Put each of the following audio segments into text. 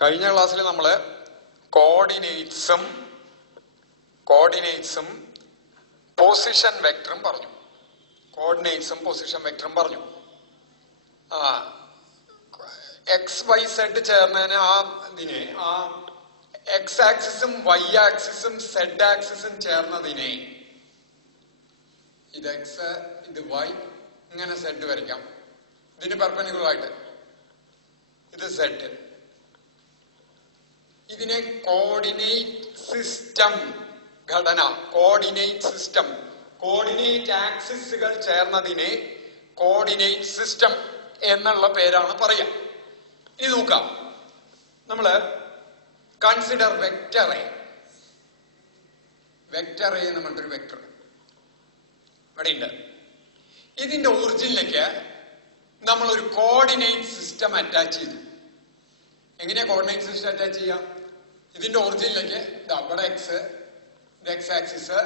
കഴിഞ്ഞ ക്ലാസ്സിൽ നമ്മൾ കോർഡിനേറ്റ്സും പൊസിഷൻ വെക്ടറും പറഞ്ഞു. കോർഡിനേറ്റ്സും പൊസിഷൻ വെക്ടറും പറഞ്ഞു. എക്സ് വൈ സെഡ് ചേർന്നതിന് ആ എക്സ് ആക്സിസും വൈ ആക്സിസും സെഡ് ആക്സിസും ചേർന്നതിനെ ഇത് എക്സ് ഇത് വൈ ഇങ്ങനെ സെഡ് വരയ്ക്കാം. ഇതിന് പെർപെൻഡിക്കുലർ ആയിട്ട് ഇത് സെഡ്. ഇതിനെ കോർഡിനേറ്റ് സിസ്റ്റം ഘടന, കോർഡിനേറ്റ് സിസ്റ്റം, കോർഡിനേറ്റ് ആക്സിസുകൾ ചേർന്നതിനെ കോർഡിനേറ്റ് സിസ്റ്റം എന്നുള്ള പേരാണ് പറയാം. ഇനി നോക്കാം, നമ്മള് consider vector A. Vector A എന്ന് പറഞ്ഞൊരു വെക്ടർ ഇവിടെ ഉണ്ട്. ഇതിന്റെ ഒറിജിനിലേക്ക് നമ്മൾ ഒരു കോർഡിനേറ്റ് സിസ്റ്റം അറ്റാച്ച് ചെയ്തു. എങ്ങനെയാ കോർഡിനേറ്റ് സിസ്റ്റം അറ്റാച്ച് ചെയ്യാം? ഇതിന്റെ ഒറിജിനിലേക്ക് ഇവിടെ എക്സ്, ഇത് എക്സ് ആക്സിസ്,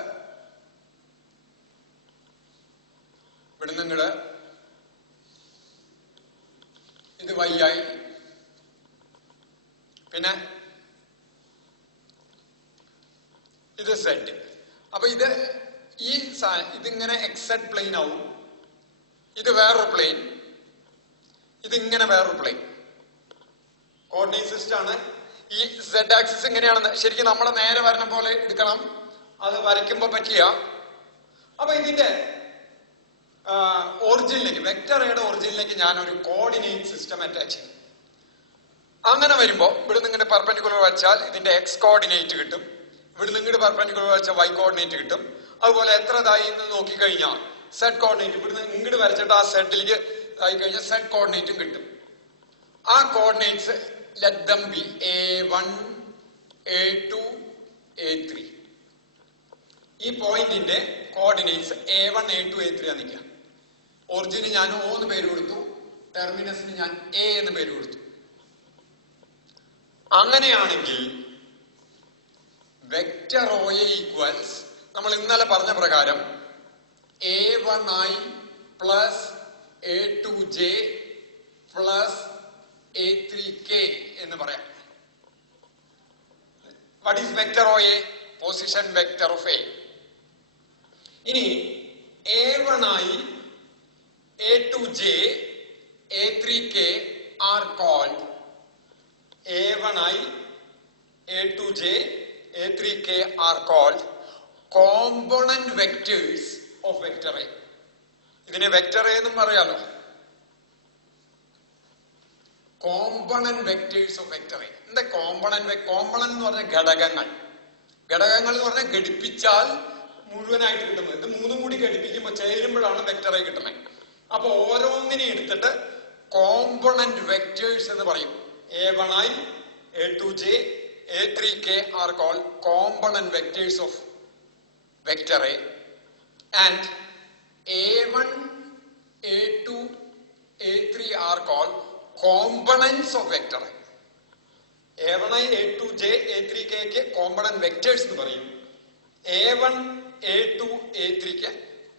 ഇവിടുന്ന് ഇങ്ങട് ഇത് വൈ ആയി, പിന്നെ ഇത് സെഡ്. അപ്പൊ ഇതിങ്ങനെ എക്സെഡ് പ്ലെയിൻ ആവും. ഇത് വേറൊരു പ്ലെയിൻ, ഇതിങ്ങനെ വേറൊരു പ്ലെയിൻ. കോർഡിനേറ്റ് സിസ്റ്റം ആണ്. ഈ സെഡ് ആക്സിസ് ഇങ്ങനെയാണെന്ന് ശരിക്കും നമ്മളെ നേരെ വരണ പോലെ എടുക്കണം. അത് വരയ്ക്കുമ്പോ പറ്റിയ. അപ്പൊ ഇതിന്റെ ഒറിജിനിലേക്ക്, വെക്ടർ എയുടെ ഒറിജിനിലേക്ക് ഞാനൊരു കോർഡിനേറ്റ് സിസ്റ്റം അറ്റാച്ച് ചെയ്യും. അങ്ങനെ വരുമ്പോ ഇവിടുന്ന് ഇങ്ങനെ പെർപെൻഡിക്കുലർ വരച്ചാൽ ഇതിന്റെ എക്സ് കോർഡിനേറ്റ് കിട്ടും. ഇവിടുന്ന് ഇങ്ങോട്ട് പെർപെൻഡിക്കുലർ വരച്ചാൽ വൈ കോർഡിനേറ്റ് കിട്ടും. അതുപോലെ എത്രതായി എന്ന് നോക്കിക്കഴിഞ്ഞാൽ സെഡ് കോർഡിനേറ്റ് ഇവിടുന്ന് ഇങ്ങോട്ട് വരച്ചിട്ട് ആ സെഡിലേക്ക് ആയി കഴിഞ്ഞാൽ സെഡ് കോർഡിനേറ്റും കിട്ടും. ആ coordinates let them be A1, A2, A3. ഈ പോയിന്റിന്റെ കോർഡിനേറ്റ്സ് A1, A2, A3 ആണിക്കാം. ഒറിജിന് ഞാൻ O എന്ന് പേര് കൊടുത്തു, ടെർമിനസിന് ഞാൻ A എന്ന് പേര് കൊടുത്തു. അങ്ങനെയാണെങ്കിൽ വെക്ടർ OA ഈക്വൽസ് നമ്മൾ ഇന്നലെ പറഞ്ഞ പ്രകാരം A1I plus A2J plus A3K എന്ന് പറയാം. What is vector OA? Position vector of A. ഇനി A1I, A2J, A3K are called A1I, A2J, A3K are called component vectors of vector A. ഇതിനെ vector A എന്നും പറയാലോ. Component vectors of vector A. എന്താ component? Component എന്ന് പറഞ്ഞ ഘടകങ്ങൾ. ഘടകങ്ങൾ എന്ന് പറഞ്ഞാൽ ഘടിപ്പിച്ചാൽ മുഴുവനായിട്ട് കിട്ടുന്നത്. ഇത് മൂന്നും കൂടി ഘടിപ്പിക്കുമ്പോൾ ചേരുമ്പോഴാണ് വെക്ടർ എ കിട്ടുന്നത്. അപ്പൊ ഓരോന്നിനെ എടുത്തിട്ട് കോമ്പണന്റ് വെക്ടേഴ്സ് എന്ന് പറയും. A1I, A2J, A3K are called component vectors of vector A, and A1, A2, A3 are called components of vector A. A1I, A2J, A3K ക്ക് കോമ്പണന്റ് വെക്ടേഴ്സ് എന്ന് പറയും. A1, A2, A3 ക്ക്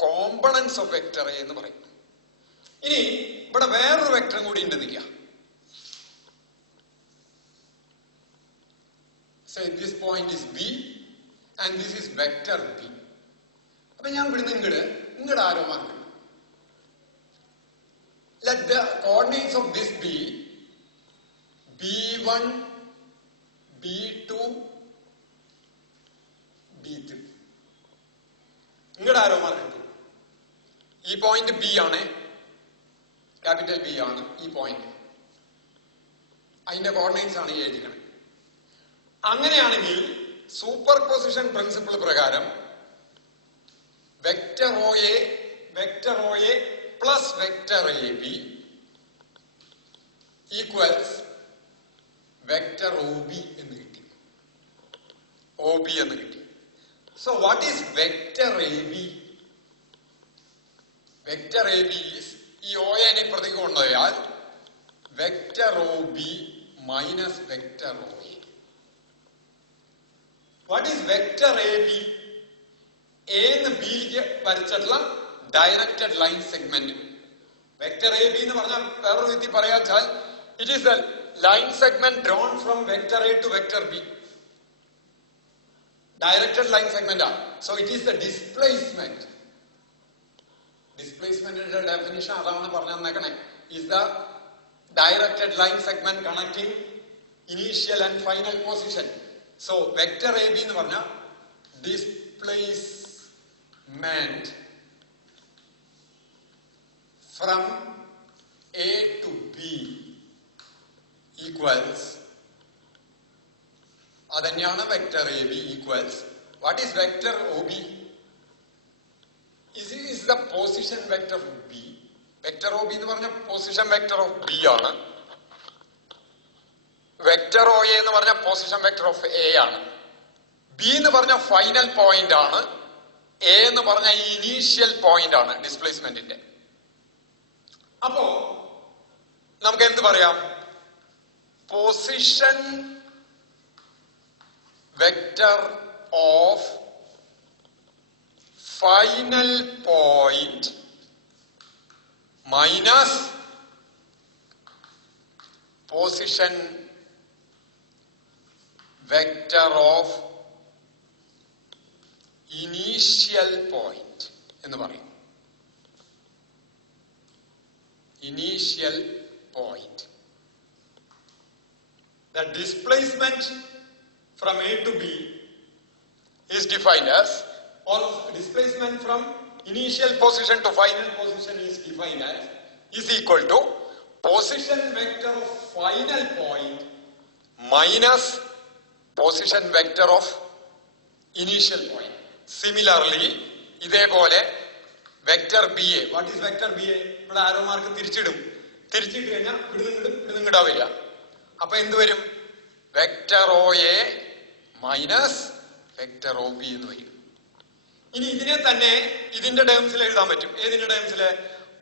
കോമ്പണന്റ്സ് of vector A എന്ന് പറയും. ഇനി ഇവിടെ വേറൊരു വെക്ടറും കൂടി ഉണ്ടെന്നിരിക്കുക. Say this point is B and this is vector B. അപ്പൊ ഞാൻ ഇവിടുന്ന് ഇങ്ങട് arrow mark. Let the coordinates of this be B1, B2, B3. ഇങ്ങടെ ആരോ മാർക്ക്. ഈ പോയിന്റ് B ആണ്, ക്യാപിറ്റൽ B ആണ് ഈ പോയിന്റ്. അതിന്റെ കോർഡിനേറ്റ്സ് ആണ് ഈ എഴുതിക്കുന്നത്. അങ്ങനെയാണെങ്കിൽ സൂപ്പർ പൊസിഷൻ പ്രിൻസിപ്പിൾ പ്രകാരം vector OA plus vector AB equals vector OB എന്ന് കിട്ടി. OB എന്ന് കിട്ടി. So what is vector AB? Vector AB ഈ OA നെ പ്രതീകം കൊണ്ടുപോയാൽ vector OB minus vector OA. What is vector AB? A എന്ന് ബിക്ക് വരച്ചിട്ടുള്ള directed line segment. Vector AB എന്ന് പറഞ്ഞാൽ വേറൊരു വിധത്തിൽ പറയാച്ചാൽ it is the line segment drawn from vector A to vector B. Directed line segment. So it is the displacement. Displacement definition is the directed line segment connecting initial and final position. So vector AB എന്ന് പറഞ്ഞ displacement from A to B equals അതന്നെയാണ് vector AB equals what is vector OB? Is the position vector of B. Vector OB എന്ന് പറഞ്ഞ position vector of B ആണ്. Vector OA എന്ന് പറഞ്ഞ position vector of A ആണ്. B എന്ന് പറഞ്ഞ final point ആണ്. A എന്ന് പറഞ്ഞ initial point ആണ് ഡിസ്പ്ലേസ്മെന്റിന്റെ. അപ്പോ നമുക്ക് എന്ത് പറയാം? Position vector of final point minus position vector of initial point എന്ന് പറയും. Initial point. The displacement from A to B is defined as, or displacement from initial position to final position is defined as, is equal to position vector of final point minus position vector of initial point. Similarly, ഇതേപോലെ vector B A, what is vector B A? ഇവിടെ arrow mark തിരിച്ചിട്ട് കഴിഞ്ഞാൽ ഇവിടുന്നിങ്ങടാ വരിക. അപ്പൊ എന്ത് വരും? Vector O A minus vector O B എന്ന് വരും. ഇനി ഇതിനെ തന്നെ ഇതിന്റെ ടേംസിൽ എഴുതാൻ പറ്റും. ഏതിന്റെ ടേംസില്?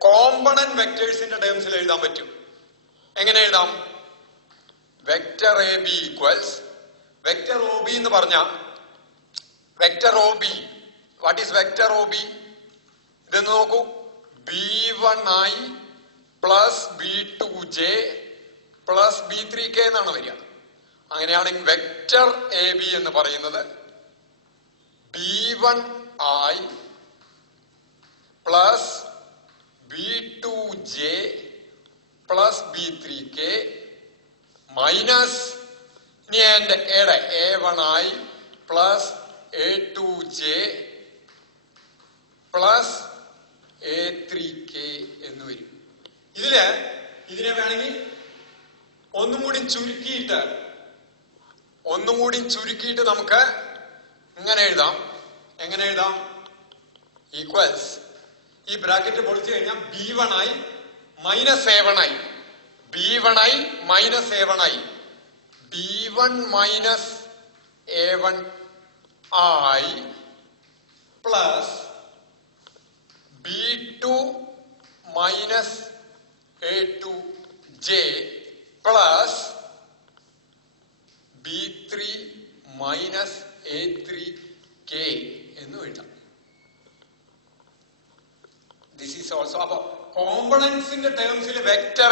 കോമ്പണന്റ് വെക്ടേഴ്സിന്റെ ടേംസിൽ എഴുതാൻ പറ്റും. എങ്ങനെ എഴുതാം? Vector A B equals vector O B എന്ന് പറഞ്ഞ vector O B, what is vector O B? ഇതെന്ന് നോക്കൂ, B1I plus B2J plus B3K എന്നാണ് വരിക. അങ്ങനെയാണെങ്കിൽ വെക്ടർ എ ബി എന്ന് പറയുന്നത് B1I plus B2J plus B3K minus ഇനി എന്റെ എയുടെ A1I plus A2J plus A3K എന്ന് വരും. ഇതിനെ വേണമെങ്കിൽ ഒന്നും കൂടി ചുരുക്കിയിട്ട് നമുക്ക് ഇങ്ങനെ എഴുതാം. എങ്ങനെ എഴുതാം? ഈക്വൽസ്, ഈ ബ്രാക്കറ്റ് പൊളിച്ചു കഴിഞ്ഞാൽ B1I minus A1I, B1I minus A1I, B1 minus A1I plus B2 minus A2J plus B3 minus A3K എന്ന് എഴുതാം. This is also. അപ്പൊ കോമ്പണൻസിന്റെ ടേംസിൽ വെക്ടർ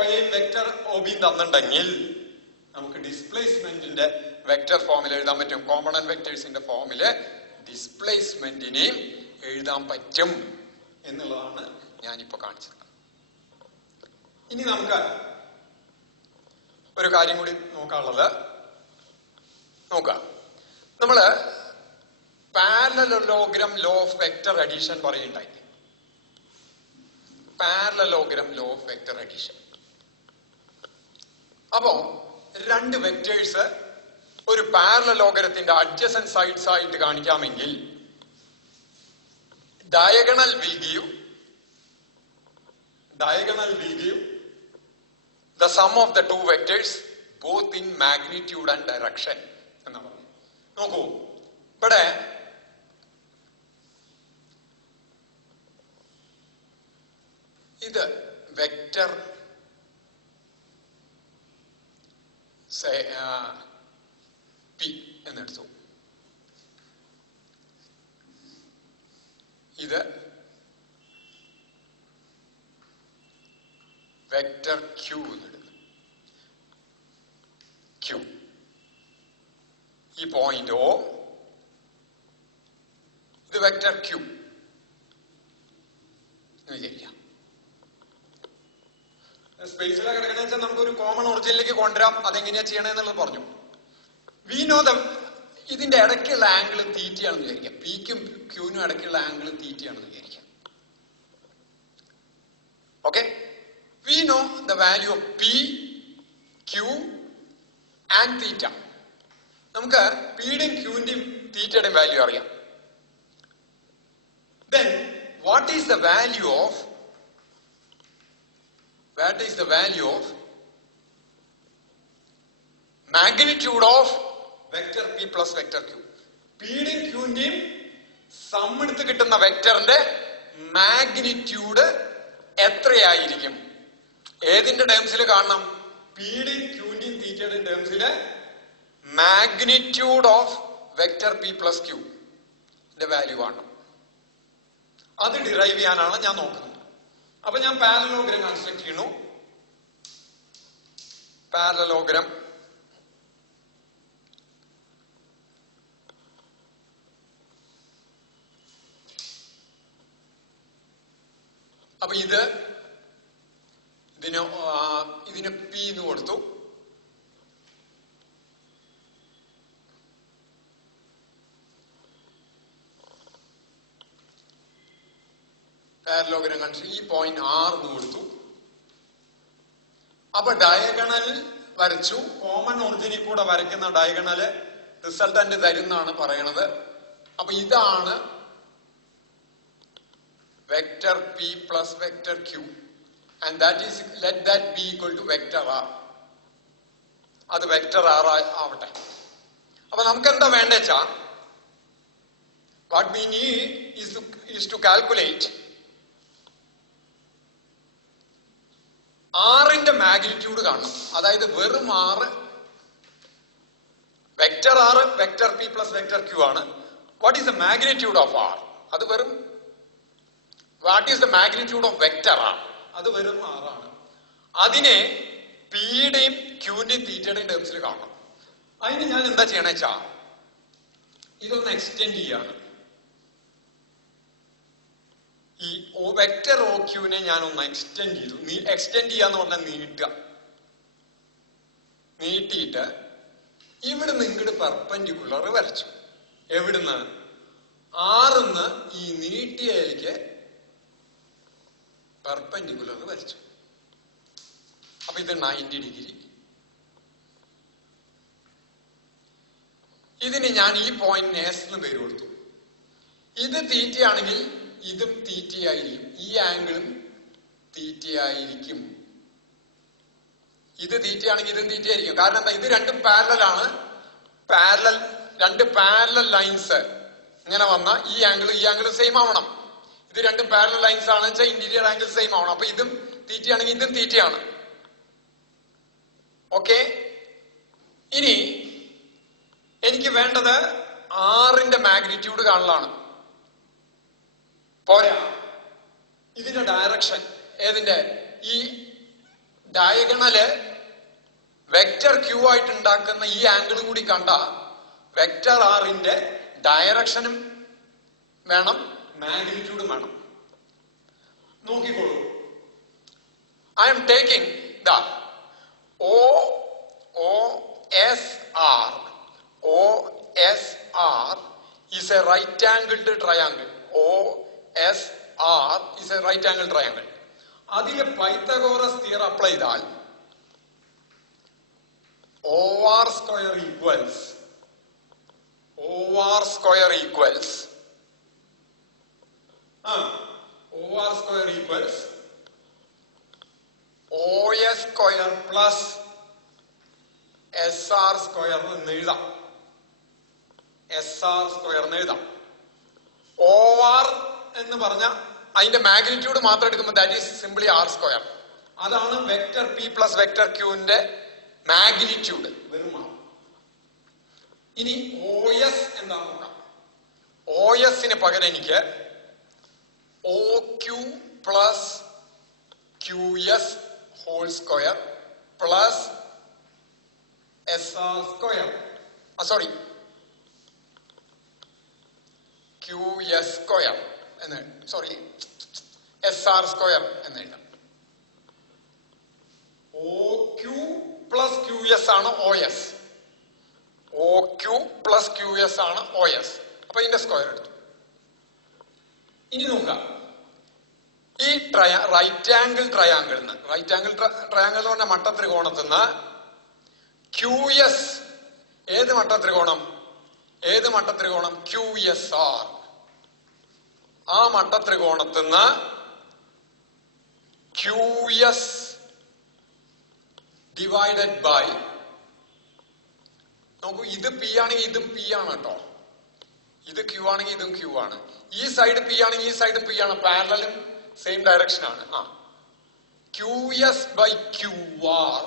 ഒയും വെക്ടർ ഒബിയും തന്നിട്ടുണ്ടെങ്കിൽ നമുക്ക് ഡിസ്പ്ലേസ്മെന്റിന്റെ വെക്ടർ ഫോമിൽ എഴുതാൻ പറ്റും. കോമ്പണന്റ് വെക്ടേഴ്സിന്റെ ഫോമില് ഡിസ്പ്ലേസ്മെന്റിനെയും എഴുതാൻ പറ്റും എന്നുള്ളതാണ് ഞാനിപ്പോ കാണിച്ചത്. ഇനി നമുക്ക് ഒരു കാര്യം കൂടി നോക്കാനുള്ളത്, നോക്കാം. നമ്മള് parallelogram law of vector addition പറയുണ്ടായി. Parallelogram law of vector addition. അപ്പോ രണ്ട് വെക്ടേഴ്സ് ഒരു പാരലലോഗ്രത്തിന്റെ അഡ്ജസന്റ് സൈഡ്സ് ആയിട്ട് കാണിക്കാമെങ്കിൽ diagonal will give the sum of the two vectors both in magnitude and direction എന്നാ പറഞ്ഞു. നോക്കൂ, ഇവിടെ ഇത് വെക്ടർ പി എന്നെടുത്തു. ഇത് വെക്ടർ ക്യൂ എന്നെടുക്കും. ഈ പോയിന്റ് O, ഇത് വെക്ടർ Q വിചാരിക്കാം. സ്പേസിലാണ് കിടക്കണ വെച്ചാൽ നമുക്കൊരു കോമൺ ഒറിജിനിലേക്ക് കൊണ്ടുവരാം. അതെങ്ങനെയാ ചെയ്യണമെന്നുള്ളത് പറഞ്ഞു. വി നോ ദ ഇതിന്റെ ഇടയ്ക്കുള്ള ആംഗിൾ തീറ്റയാണെന്ന് വിചാരിക്കാം. പിക്കും ക്യൂനും ഇടയ്ക്കുള്ള ആംഗിൾ തീറ്റയാണെന്ന് വിചാരിക്കാം. Okay, we know the value of P, Q and theta. നമുക്ക് പിയുടെയും ക്യൂവിന്റെയും തീറ്റയുടെയും വാല്യൂ അറിയാം. Then what is the value of magnitude of vector P plus vector Q? പിയുടെയും ക്യൂവിന്റെയും സം എടുത്ത് കിട്ടുന്ന വെക്ടറിന്റെ മാഗ്നിറ്റ്യൂഡ് എത്രയായിരിക്കും? ഏതിന്റെ ടേംസിൽ കാണണം? പിയുടെയും ക്യൂവിന്റെയും തീറ്റയുടെയും ടേംസില് magnitude of vector P plus Q value കാണണം. അത് ഡിറൈവ് ചെയ്യാനാണ് ഞാൻ നോക്കുന്നത്. അപ്പൊ ഞാൻ പാരലലോഗ്രാം കൺസ്ട്രക്ട് ചെയ്യുന്നു. പാരലലോഗ്രാം അപ്പൊ ഇതിന് പി എന്ന് കൊടുത്തു. പാരലോഗ്രാം കൺസ്ട്രക്ട് ഈ പോയിന്റ് R എന്ന് കൊടുത്തു. അപ്പൊ ഡയഗണൽ വരച്ചു. കോമൺ ഒറിജിനിൽ കൂടെ വരയ്ക്കുന്ന ഡയഗണല് റിസൾട്ടന്റ് തരുന്നാണ് പറയണത്. അപ്പൊ ഇതാണ് vector P plus vector Q and that is let that be equal to vector R. അത് വെക്ടർ R ആവട്ടെ. അപ്പൊ നമുക്ക് എന്താ വേണ്ടെച്ചാ what we need is to calculate ആറിന്റെ മാഗ്നിറ്റ്യൂഡ് കാണണം. അതായത് വെറും R vector R vector P plus vector Q ആണ്. What is the magnitude of R? അത് വെറും what is the magnitude of vector R? അത് വെറും ആറാണ്. അതിനെ പിയുടെയും ക്യൂവിന്റെയും തീറ്റയുടെയും ടേംസിൽ കാണണം. അതിന് ഞാൻ എന്താ ചെയ്യണ വെച്ചാ ഇതൊന്ന് എക്സ്റ്റെൻഡ് ചെയ്യാണ്. ഈ വെക്ടർ O ക്യൂവിനെ ഞാൻ ഒന്ന് എക്സ്റ്റെൻഡ് ചെയ്തു. എക്സ്റ്റെൻഡ് ചെയ്യാന്ന് പറഞ്ഞാൽ നീട്ടിയിട്ട് ഇവിടുന്ന് ഇങ്ങോട്ട് പെർപെൻഡിക്കുലർ വരച്ചു. എവിടുന്ന്? ആറിന്ന് ഈ നീട്ടിയതിലേക്ക് പെർപെൻഡിക്കുലർ വരച്ചു. അപ്പൊ ഇത് 90 ഡിഗ്രി. ഇതിന് ഞാൻ ഈ പോയിന്റിന് S എന്ന് പേര് കൊടുത്തു. ഇത് തീറ്റയാണെങ്കിൽ ഇതും തീറ്റയായിരിക്കും. ഈ ആംഗിളും തീറ്റയായിരിക്കും. ഇത് തീറ്റയാണെങ്കിൽ ഇതും തീറ്റയായിരിക്കും. കാരണം എന്താ? ഇത് രണ്ടും പാരലലാണ്. രണ്ട് പാരലൽ ലൈൻസ് ഇങ്ങനെ വന്ന ഈ ആംഗിളും സെയിം ആവണം. ഇത് രണ്ടും പാരലൽ ലൈൻസ് ആണ് വെച്ചാൽ ഇന്റീരിയർ ആംഗിൾ സെയിം ആവണം. അപ്പൊ ഇതും തീറ്റയാണെങ്കിൽ ഇതും തീറ്റയാണ്. ഓക്കെ, ഇനി എനിക്ക് വേണ്ടത് ആറിന്റെ മാഗ്നിറ്റ്യൂഡ് കാണലാണ്. പോരാ, ഇതിന്റെ ഡയറക്ഷൻ ഏതിന്റെ? ഈ ഡയഗണല് വെക്ടർ Q ആയിട്ട് ഉണ്ടാക്കുന്ന ഈ ആംഗിൾ കൂടി കണ്ട വെക്ടർ ആറിന്റെ ഡയറക്ഷനും വേണം, മാഗ്നിറ്റ്യൂഡും വേണം. നോക്കിക്കോളൂ. I am taking the OSR. OSR is a right angled triangle. OSR is a right angled triangle. അതിലെ പൈത്തഗോറസ് തിയറം അപ്ലൈ ചെയ്താൽ OR square equals OR square equals OS square plus SR square എന്ന് എഴുതാം. SR square എന്ന് എഴുതാം. OR എന്ന് പറഞ്ഞ അതിന്റെ magnitude മാത്രം എടുക്കുമ്പോൾ that is simply R square. അതാണ് വെക്ടർ P പ്ലസ് വെക്ടർ Qന്റെ മാഗ്നിറ്റ്യൂഡ്, വെറും R. ഇനി OS എന്താണെന്ന് നോക്കാം. OSന് പകരം എനിക്ക് OQ plus QS whole square plus SR square, sorry Q S square എന്ന് സോറി എസ് ആർ സ്ക്വയർ എന്ന് എഴുതാം. O Q plus Q S ആണ് O S. O Q plus Q S ആണ് ഒ എസ്. അപ്പൊ ഇതിന്റെ സ്ക്വയർ എടുത്തു. ഇനി നോക്കാം, ഈ റൈറ്റ് ആംഗിൾ ട്രയാങ്കിൾ എന്ന് എന്ന് പറഞ്ഞ മട്ടത്രികോണത്തിൽ നിന്ന് ക്യു എസ് ഏത് മട്ടത്രികോണം ക്യു എസ് ആർ, ആ മട്ടത്രികോണത്തിൽ നിന്ന് ക്യു എസ് ഡിവൈഡഡ് ബൈ, നോക്കൂ ഇത് പി ആണെങ്കിൽ ഇതും പി ആണ് കേട്ടോ, ഇത് ക്യൂ ആണെങ്കിൽ ഇതും ക്യൂ ആണ്, ഈ സൈഡ് പി ആണെങ്കിൽ ഈ സൈഡും പി ആണ്, പാരലലും സെയിം ഡയറക്ഷൻ ആണ്. Q S by Q R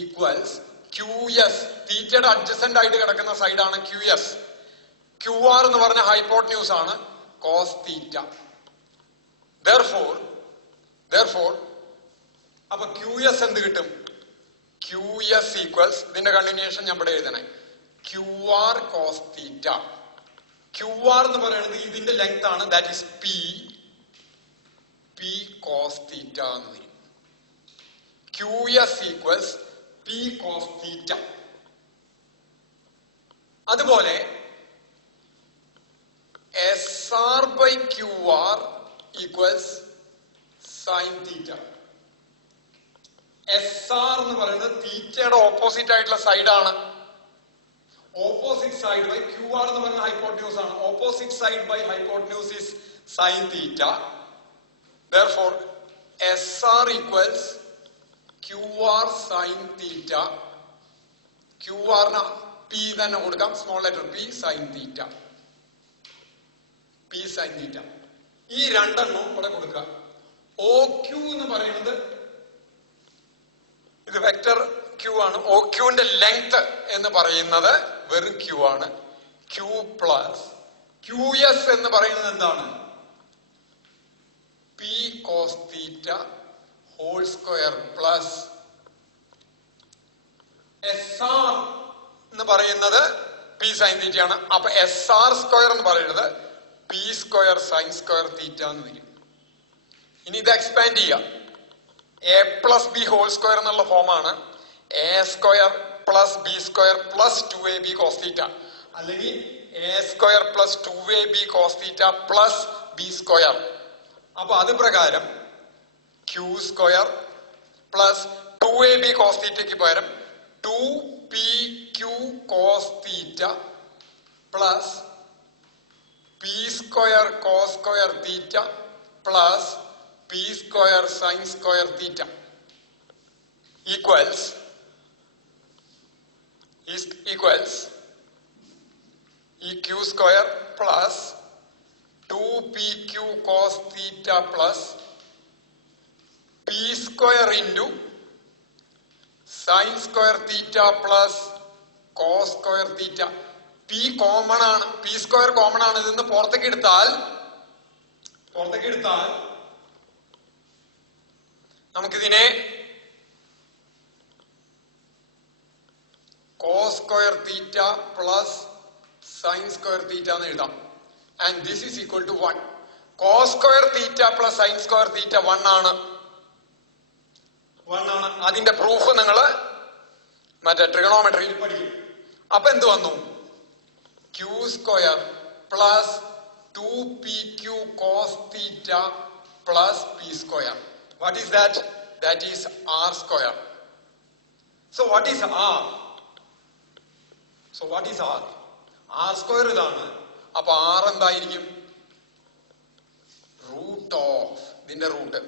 equals Q S, തീറ്റയുടെ അഡ്ജസന്റ് ആയിട്ട് കിടക്കുന്ന സൈഡാണ് ക്യൂ എസ്. ക്യൂ ആർ എന്ന് പറഞ്ഞ ഹൈപ്പോട്ടന്യൂസ് ആണ് കോസ് തീറ്റ. therefore അപ്പൊ ക്യൂ എസ് എന്ത് കിട്ടും? ക്യൂ എസ് ഈക്വൽസ്, ഇതിന്റെ കണ്ടിന്യൂഷൻ ഞാൻ ഇവിടെ എഴുതണേ, Q R cos theta. Q R എന്ന് പറയുന്നത് ഇതിന്റെ ലെങ്ത് ആണ്, that is P cos theta എന്ന് വരും. Q S equals P cos theta. അതുപോലെ S R by Q R equals sine theta. S R എന്ന് പറയുന്നത് തീറ്റയുടെ ഓപ്പോസിറ്റ് ആയിട്ടുള്ള സൈഡാണ്. Opposite side by Q R എന്ന് പറയുന്ന ഹൈപ്പോട്ടന്യൂസ് ആണ്. Opposite side by hypotenuse is sine theta. therefore S R equals Q R sine theta. Q ആറിന് P തന്നെ കൊടുക്കാം, small letter P sine theta. P sine theta. ഈ രണ്ടെണ്ണം ഇവിടെ കൊടുക്കുക. ഒ ക്യൂ എന്ന് പറയുന്നത് ഇത് വെക്ടർ ക്യൂ ആണ്. ഒ ക്യൂവിന്റെ ലെങ്ത് എന്ന് പറയുന്നത് വെറും ക്യൂ ആണ്. ക്യൂ പ്ലസ് ക്യൂ എസ് എന്ന് പറയുന്നത് എന്താണ്? P cos theta whole square plus S R എന്ന് പറയുന്നത് പി സൈൻ തീറ്റ ആണ്. അപ്പൊ എസ് ആർ സ്ക്വയർ എന്ന് പറയുന്നത് P square sine square theta എന്ന് വരും. ഇനി ഇത് എക്സ്പാൻഡ് ചെയ്യാം. A plus B whole square എന്നുള്ള ഫോമാണ് A square plus B square plus 2ab cos theta, അല്ലെങ്കിൽ A square plus 2ab cos theta plus B square. അപ്പൊ അത് പ്രകാരം Q square plus 2ab cos തീറ്റയ്ക്ക് പകരം 2pq cos theta plus P square cos square theta plus P square sine square theta equals ഈ Q square plus 2pq cos theta plus P square into sine square theta plus cos square theta. P common ആണ്, P square common ആണ്. ഇതിന്ന് പുറത്തേക്ക് എടുത്താൽ നമുക്കിതിനെ cos square theta plus sine square theta എന്ന് എഴുതാം. And this is equal to 1. Cos square theta plus sine square theta 1 ആണ്. അതിന്റെ പ്രൂഫ് നിങ്ങൾ മറ്റേ ട്രിഗണോമെട്രിയിൽ പഠിക്കും. അപ്പൊ എന്ത് വന്നു? Q square plus 2pq cos theta plus P square. What is that? That is r square. So what is r? R square ഇതാണ്. അപ്പൊ r എന്തായിരിക്കും? റൂട്ട് ഓഫ് ഇതിന്റെ റൂട്ട്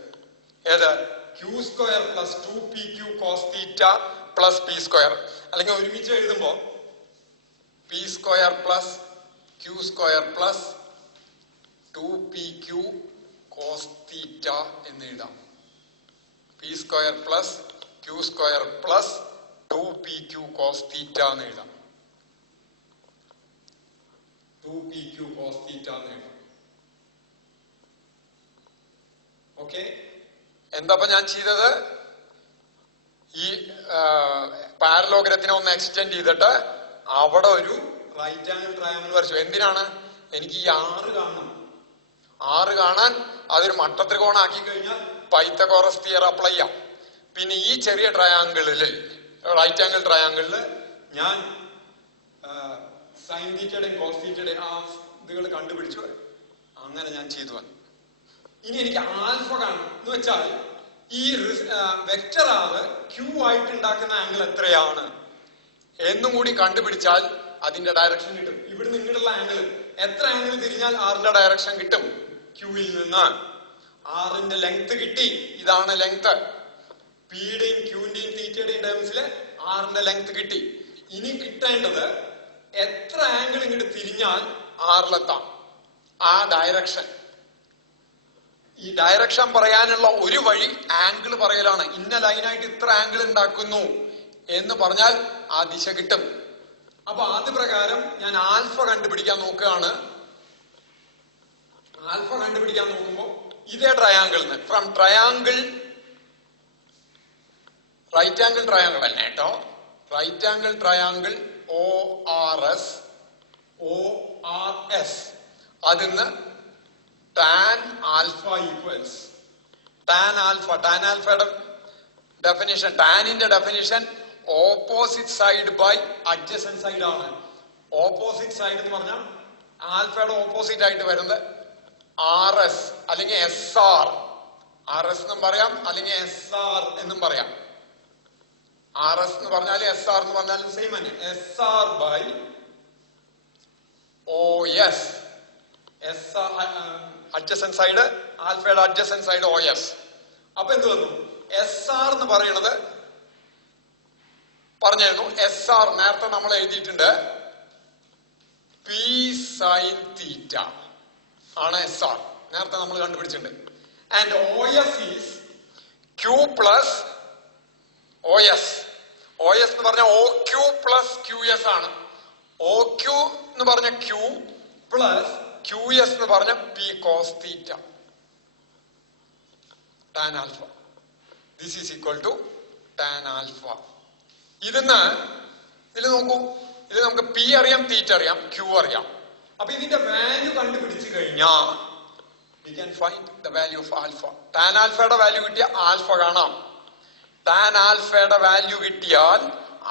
ഏത്? Q square plus 2pq cos theta plus P square. അല്ലെങ്കിൽ ഒരുമിച്ച് എഴുതുമ്പോ P square plus Q square plus 2pq cos theta എന്ന് എഴുതാം. P square plus Q square plus 2pq cos theta എന്ന് എഴുതാം. 2pq കോസ് തീറ്റ എന്ന് എഴുതാം. ഓക്കെ, എന്താ ഞാൻ ചെയ്തത്? ഈ പാരലോഗ്രത്തിനെ ഒന്ന് എക്സ്റ്റെൻഡ് ചെയ്തിട്ട് അവിടെ ഒരു റൈറ്റ് ആംഗിൾ ട്രയാങ്കിൾ വരച്ചു. എന്തിനാണ്? എനിക്ക് ഈ 6 കാണണം. 6 കാണാൻ അതൊരു മട്ടത്രികോണാക്കി കഴിഞ്ഞാൽ പൈത്തഗോറസ് തിയറം അപ്ലൈ ചെയ്യാം. പിന്നെ ഈ ചെറിയ ട്രയാങ്കിളില്, റൈറ്റ് ആംഗിൾ ട്രയാങ്കിളില് ഞാൻ സൈൻ തീറ്റയുടെയും കോസ് തീറ്റയുടെയും ആ ഇതുകൾ കണ്ടുപിടിച്ചു. അങ്ങനെ ഞാൻ ചെയ്തു വന്നു. ഇനി എനിക്ക് ആൽഫ കാണണം എന്ന് വെച്ചാൽ ഈ വെക്ടർ ആറ് ക്യൂ ആയിട്ട് ഉണ്ടാക്കുന്ന ആംഗിൾ എത്രയാണ് എന്നും കൂടി കണ്ടുപിടിച്ചാൽ അതിന്റെ ഡയറക്ഷൻ കിട്ടും. ഇവിടുന്ന് ഇങ്ങോട്ടുള്ള ആംഗിൾ എത്ര ആംഗിൾ തിരിഞ്ഞാൽ ആറിന്റെ ഡയറക്ഷൻ കിട്ടും. ക്യൂവിൽ നിന്ന് ആറിന്റെ ലെങ്ത് കിട്ടി. ഇതാണ് ലെങ്ത്. പിയുടെയും ക്യൂവിന്റെയും തീറ്റയുടെയും ടേംസില് ആറിന്റെ ലെങ്ത് കിട്ടി. ഇനി കിട്ടേണ്ടത് എത്ര ആംഗിൾ ഇങ്ങോട്ട് തിരിഞ്ഞാൽ ആറിലെത്താം. ആ ഡയറക്ഷൻ, ഈ ഡയറക്ഷൻ പറയാനുള്ള ഒരു വഴി ആംഗിൾ പറയലാണ്. ഇന്ന ലൈനായിട്ട് ഇത്ര ആംഗിൾ ഉണ്ടാക്കുന്നു എന്ന് പറഞ്ഞാൽ ആ ദിശ കിട്ടും. അപ്പൊ അത് പ്രകാരം ഞാൻ ആൽഫ കണ്ടുപിടിക്കാൻ നോക്കുകയാണ്. ആൽഫ കണ്ടുപിടിക്കാൻ നോക്കുമ്പോ ഇതേ ട്രയാങ്കിളിന് from triangle, right angle triangle അല്ല കേട്ടോ, റൈറ്റ് ആംഗിൾ ട്രയാങ്കിൾ ORS, അതിന്ന് tan alpha equals tan alpha. Tan ആൽഫയുടെ ഡെഫിനിഷൻ, ടാനിന്റെ definition opposite side by adjacent side ആണ്. ഓപ്പോസിറ്റ് സൈഡ് എന്ന് പറഞ്ഞാൽ ആൽഫയുടെ ഓപ്പോസിറ്റ് ആയിട്ട് വരുന്നത് RS അല്ലെങ്കിൽ SR. RS എന്നും പറയാം, അല്ലെങ്കിൽ SR എന്നും പറയാം. RS എന്ന് പറഞ്ഞാൽ SR എന്ന് പറഞ്ഞാലും സെയിം തന്നെ. SR by OS. Adjacent side, ആൽഫയുടെ അഡ്ജസന്റ് സൈഡ് OS. അപ്പൊ എന്ത് വന്നു? SR എന്ന് പറയുന്നത് പറഞ്ഞിരുന്നു. SR നേരത്തെ നമ്മൾ എഴുതിയിട്ടുണ്ട്. P സൈൻ തീറ്റ ആണ് SR. നേരത്തെ നമ്മൾ കണ്ടുപിടിച്ചിട്ടുണ്ട്. And OS is Q plus OS. OS എന്ന് പറഞ്ഞ OQ പ്ലസ് QS ആണ്. OQ എന്ന് പറഞ്ഞ Q പ്ലസ് QS എന്ന് പറഞ്ഞ P cos theta tan alpha. This is equal to tan alpha. ഇതിൽ നോക്കൂ, ഇതിൽ നമുക്ക് P അറിയാം, തീറ്റ അറിയാം, Q അറിയാം. അപ്പൊ ഇതിന്റെ വാല്യൂ കണ്ടുപിടിച്ചു കഴിഞ്ഞാൽ we can find the value of alpha. Tan ആൽഫയുടെ വാല്യൂ കിട്ടിയ ആൽഫ കാണാം. ടാൻ ആൽഫയുടെ വാല്യൂ കിട്ടിയാൽ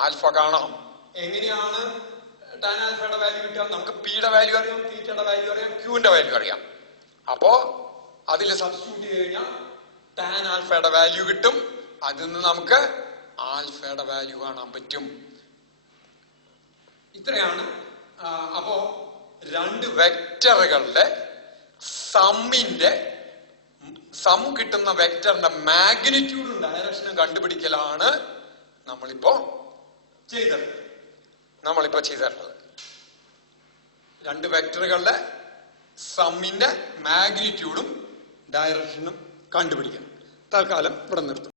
ആൽഫ കാണാം. എങ്ങനെയാണ് ടാൻ ആൽഫയുടെ വാല്യൂ കിട്ടിയാൽ? നമുക്ക് പിയുടെ വാല്യൂ അറിയാം, തീറ്റയുടെ വാല്യൂ അറിയാം, ക്യൂവിന്റെ വാല്യൂ അറിയാം. അപ്പോ അതിൽ സബ്സ്റ്റിറ്റ്യൂട്ട് ചെയ്ത് കഴിഞ്ഞാൽ ടാൻ ആൽഫയുടെ വാല്യൂ കിട്ടും. അതിൽ നിന്ന് നമുക്ക് ആൽഫയുടെ വാല്യൂ കാണാൻ പറ്റും. ഇത്രയാണ്. അപ്പോ രണ്ട് വെക്ടറുകളുടെ സം കിട്ടുന്ന വെക്ടറിന്റെ മാഗ്നിറ്റ്യൂഡും ഡയറക്ഷനും കണ്ടുപിടിക്കലാണ് നമ്മളിപ്പോ ചെയ്തിട്ടുള്ളത്. രണ്ട് വെക്ടറുകളുടെ സമ്മിന്റെ മാഗ്നിറ്റ്യൂഡും ഡയറക്ഷനും കണ്ടുപിടിക്കണം. തൽക്കാലം ഇവിടെ നിർത്തും.